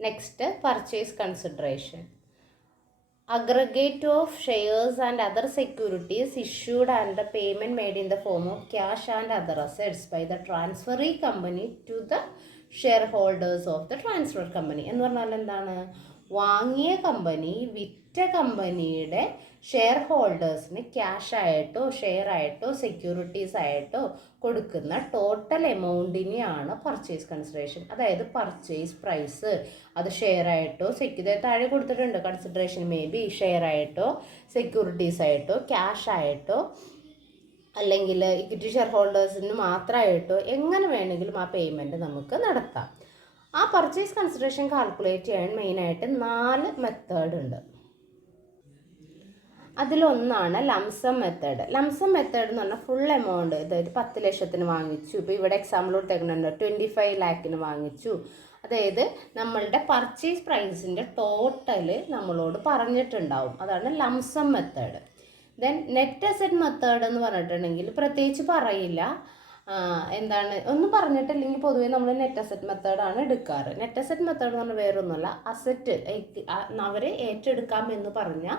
Next purchase consideration. Aggregate of shares and other securities issued and the payment made in the form of cash and other assets by the transferee company to the shareholders of the transfer company. എന്ന് പറഞ്ഞാൽ എന്താണ്? വാങ്ങിയ company വിറ്റ കമ്പനിയുടെ share ഹോൾഡേഴ്സിന് cash ആയിട്ടോ share ആയിട്ടോ securities ആയിട്ടോ കൊടുക്കുന്ന ടോട്ടൽ എമൗണ്ടിനെയാണ് പർച്ചേസ് കൺസിഡറേഷൻ. അതായത് പർച്ചേസ് പ്രൈസ് അത് ഷെയർ ആയിട്ടോ താഴെ കൊടുത്തിട്ടുണ്ട് കൺസിഡറേഷൻ മേ ബി ഷെയർ ആയിട്ടോ സെക്യൂരിറ്റീസ് ആയിട്ടോ ക്യാഷ് ആയിട്ടോ അല്ലെങ്കിൽ ഇക്വിറ്റി ഷെയർ ഹോൾഡേഴ്സിന് മാത്രമായിട്ടോ എങ്ങനെ വേണമെങ്കിലും ആ പേയ്മെൻറ്റ് നമുക്ക് നടത്താം. ആ പർച്ചേസ് കൺസിഡറേഷൻ കാൽക്കുലേറ്റ് ചെയ്യാൻ മെയിനായിട്ട് 4 മെത്തേഡ് ഉണ്ട്. അതിലൊന്നാണ് ലംസം മെത്തേഡ്. ലംസം മെത്തേഡ് എന്ന് പറഞ്ഞാൽ ഫുൾ എമൗണ്ട്, അതായത് 10 ലക്ഷത്തിന് വാങ്ങിച്ചു, ഇപ്പോൾ ഇവിടെ എക്സാമ്പിൾ കൊടുത്തേക്കുന്നുണ്ട് 25 ലാഖിന് വാങ്ങിച്ചു, അതായത് നമ്മളുടെ പർച്ചേസ് പ്രൈസിൻ്റെ ടോട്ടൽ നമ്മളോട് പറഞ്ഞിട്ടുണ്ടാവും. അതാണ് lump sum method. Then net asset method എന്ന് പറഞ്ഞിട്ടുണ്ടെങ്കിൽ പ്രത്യേകിച്ച് പറയില്ല, എന്താണ് ഒന്നും പറഞ്ഞിട്ടില്ലെങ്കിൽ പൊതുവേ നമ്മൾ നെറ്റ് അസറ്റ് മെത്തേഡാണ് എടുക്കാറ്. നെറ്റ് അസറ്റ് മെത്തേഡ് എന്ന് പറഞ്ഞാൽ വേറൊന്നുമല്ല, അസറ്റ് അവർ ഏറ്റെടുക്കാമെന്ന് പറഞ്ഞാൽ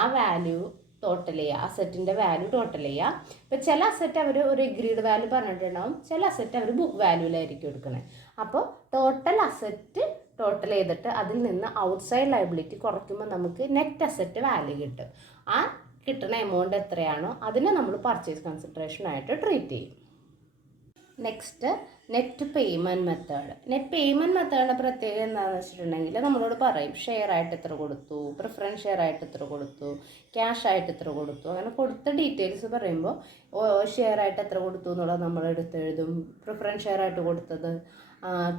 ആ വാല്യൂ ടോട്ടൽ ചെയ്യുക, അസറ്റിൻ്റെ വാല്യൂ ടോട്ടൽ ചെയ്യുക. ഇപ്പോൾ ചില അസറ്റ് അവർ ഒരു എഗ്രീഡ് വാല്യൂ പറഞ്ഞിട്ടുണ്ടാവും, ചില അസറ്റ് അവർ ബുക്ക് വാല്യൂവിലായിരിക്കും എടുക്കണേ. അപ്പോൾ ടോട്ടൽ അസറ്റ് ടോട്ടൽ ചെയ്തിട്ട് അതിൽ നിന്ന് ഔട്ട്സൈഡ് ലയബിലിറ്റി കുറയ്ക്കുമ്പോൾ നമുക്ക് നെറ്റ് അസറ്റ് വാല്യൂ കിട്ടും. ആ കിട്ടുന്ന എമൗണ്ട് എത്രയാണോ അതിനെ നമ്മൾ പർച്ചേസ് കൺസിഡറേഷനായിട്ട് ട്രീറ്റ് ചെയ്യും. Next net payment method. Net payment മെത്തേഡിൻ്റെ പ്രത്യേകത എന്താണെന്ന് വെച്ചിട്ടുണ്ടെങ്കിൽ നമ്മളോട് പറയും ഷെയർ ആയിട്ട് എത്ര കൊടുത്തു, പ്രിഫറൻസ് ഷെയർ ആയിട്ട് എത്ര കൊടുത്തു, ക്യാഷ് ആയിട്ട് എത്ര കൊടുത്തു, അങ്ങനെ കൊടുത്ത ഡീറ്റെയിൽസ് പറയുമ്പോൾ ഷെയർ ആയിട്ട് എത്ര കൊടുത്തു എന്നുള്ളത് നമ്മൾ എടുത്തെഴുതും, പ്രിഫറൻസ് ഷെയർ ആയിട്ട് കൊടുത്തത്,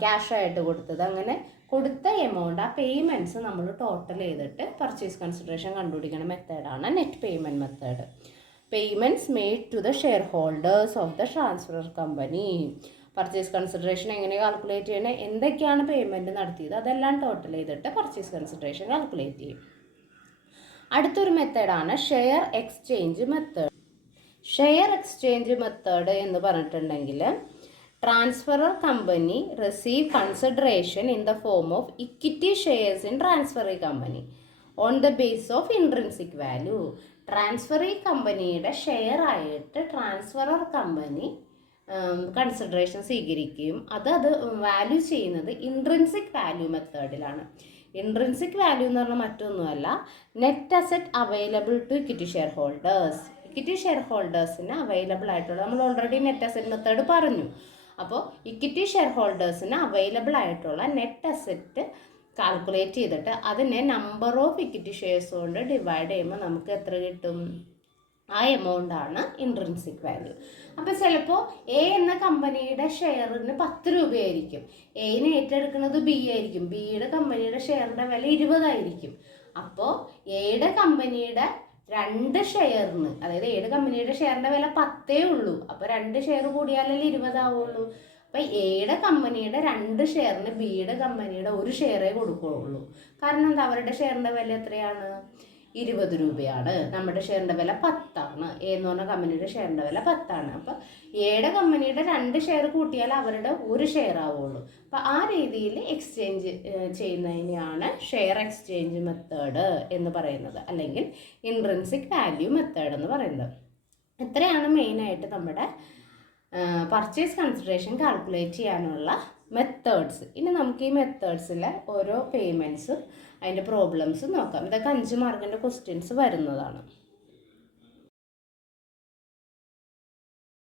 ക്യാഷ് ആയിട്ട് കൊടുത്തത്, അങ്ങനെ കൊടുത്ത എമൗണ്ട് ആ പേയ്മെൻറ്റ്സ് നമ്മൾ ടോട്ടൽ ചെയ്തിട്ട് പർച്ചേസ് കൺസിഡറേഷൻ കണ്ടുപിടിക്കുന്ന മെത്തേഡാണ് net payment method. Payments made to the shareholders of the transfer company. Purchase consideration എങ്ങനെ കാൽക്കുലേറ്റ് ചെയ്യണത്, എന്തൊക്കെയാണ് പേയ്മെൻറ്റ് നടത്തിയത് അതെല്ലാം ടോട്ടൽ ചെയ്തിട്ട് പർച്ചേസ് കൺസിഡറേഷൻ കാൽക്കുലേറ്റ് ചെയ്യും. അടുത്തൊരു മെത്തേഡാണ് share exchange method. Share exchange method എന്ന് പറഞ്ഞിട്ടുണ്ടെങ്കിൽ transferor company receive consideration in the form of equity shares in transferee company on the base of intrinsic value. Transferee കമ്പനിയുടെ share ആയിട്ട് transferor company consideration സ്വീകരിക്കുകയും അത് value ചെയ്യുന്നത് intrinsic value മെത്തേഡിലാണ്. Intrinsic value എന്ന് പറഞ്ഞാൽ മറ്റൊന്നുമല്ല, net asset available to equity share holders. Equity share ഹോൾഡേഴ്സിന് അവൈലബിൾ ആയിട്ടുള്ള, നമ്മൾ ഓൾറെഡി നെറ്റ് അസറ്റ് മെത്തേഡ് പറഞ്ഞു. അപ്പോൾ ഇക്വിറ്റി ഷെയർ ഹോൾഡേഴ്സിന് അവൈലബിൾ ആയിട്ടുള്ള നെറ്റ് അസറ്റ് കാൽക്കുലേറ്റ് ചെയ്തിട്ട് അതിനെ നമ്പർ ഓഫ് ഇക്വിറ്റി ഷെയർസ് കൊണ്ട് ഡിവൈഡ് ചെയ്യുമ്പോൾ നമുക്ക് എത്ര കിട്ടും, ആ എമൗണ്ടാണ് ഇൻട്രിൻസിക് വാല്യൂ. അപ്പോൾ ചിലപ്പോൾ എ എന്ന കമ്പനിയുടെ ഷെയറിന് 10 രൂപയായിരിക്കും, എയിന് ഏറ്റെടുക്കുന്നത് ബി ആയിരിക്കും, ബിയുടെ കമ്പനിയുടെ ഷെയറിൻ്റെ വില 20 ആയിരിക്കും. അപ്പോൾ എയുടെ കമ്പനിയുടെ 2 ഷെയറിന്, അതായത് എയുടെ കമ്പനിയുടെ ഷെയറിൻ്റെ വില 10 ഉള്ളൂ, അപ്പോൾ 2 ഷെയർ കൂടിയാലല്ലേ 20 ആവുള്ളൂ. അപ്പോൾ എയുടെ കമ്പനിയുടെ 2 ഷെയറിന് ബിയുടെ കമ്പനിയുടെ 1 ഷെയറേ കൊടുക്കുകയുള്ളൂ. കാരണം എന്താ, അവരുടെ ഷെയറിൻ്റെ വില എത്രയാണ്, 20 രൂപയാണ്, നമ്മുടെ ഷെയറിൻ്റെ വില 10 ആണ്. എ എന്ന് പറഞ്ഞ കമ്പനിയുടെ ഷെയറിൻ്റെ വില 10 ആണ്. അപ്പോൾ എയുടെ കമ്പനിയുടെ 2 ഷെയർ കൂട്ടിയാൽ അവരുടെ 1 ഷെയർ ആവുള്ളൂ. അപ്പോൾ ആ രീതിയിൽ എക്സ്ചേഞ്ച് ചെയ്യുന്നതിനെയാണ് ഷെയർ എക്സ്ചേഞ്ച് മെത്തേഡ് എന്ന് പറയുന്നത്, അല്ലെങ്കിൽ ഇൻട്രിൻസിക് വാല്യൂ മെത്തേഡ് എന്ന് പറയുന്നത്. ഇത്രയാണ് മെയിനായിട്ട് നമ്മുടെ പർച്ചേസ് കൺസിഡറേഷൻ കാൽക്കുലേറ്റ് ചെയ്യാനുള്ള മെത്തേഡ്സ്. ഇനി നമുക്ക് ഈ മെത്തേഡ്സിലെ ഓരോ പേയ്മെൻറ്റ്സും അതിൻ്റെ പ്രോബ്ലംസും നോക്കാം. ഇതൊക്കെ 5 മാർക്കിൻ്റെ ക്വസ്റ്റ്യൻസ് വരുന്നതാണ്.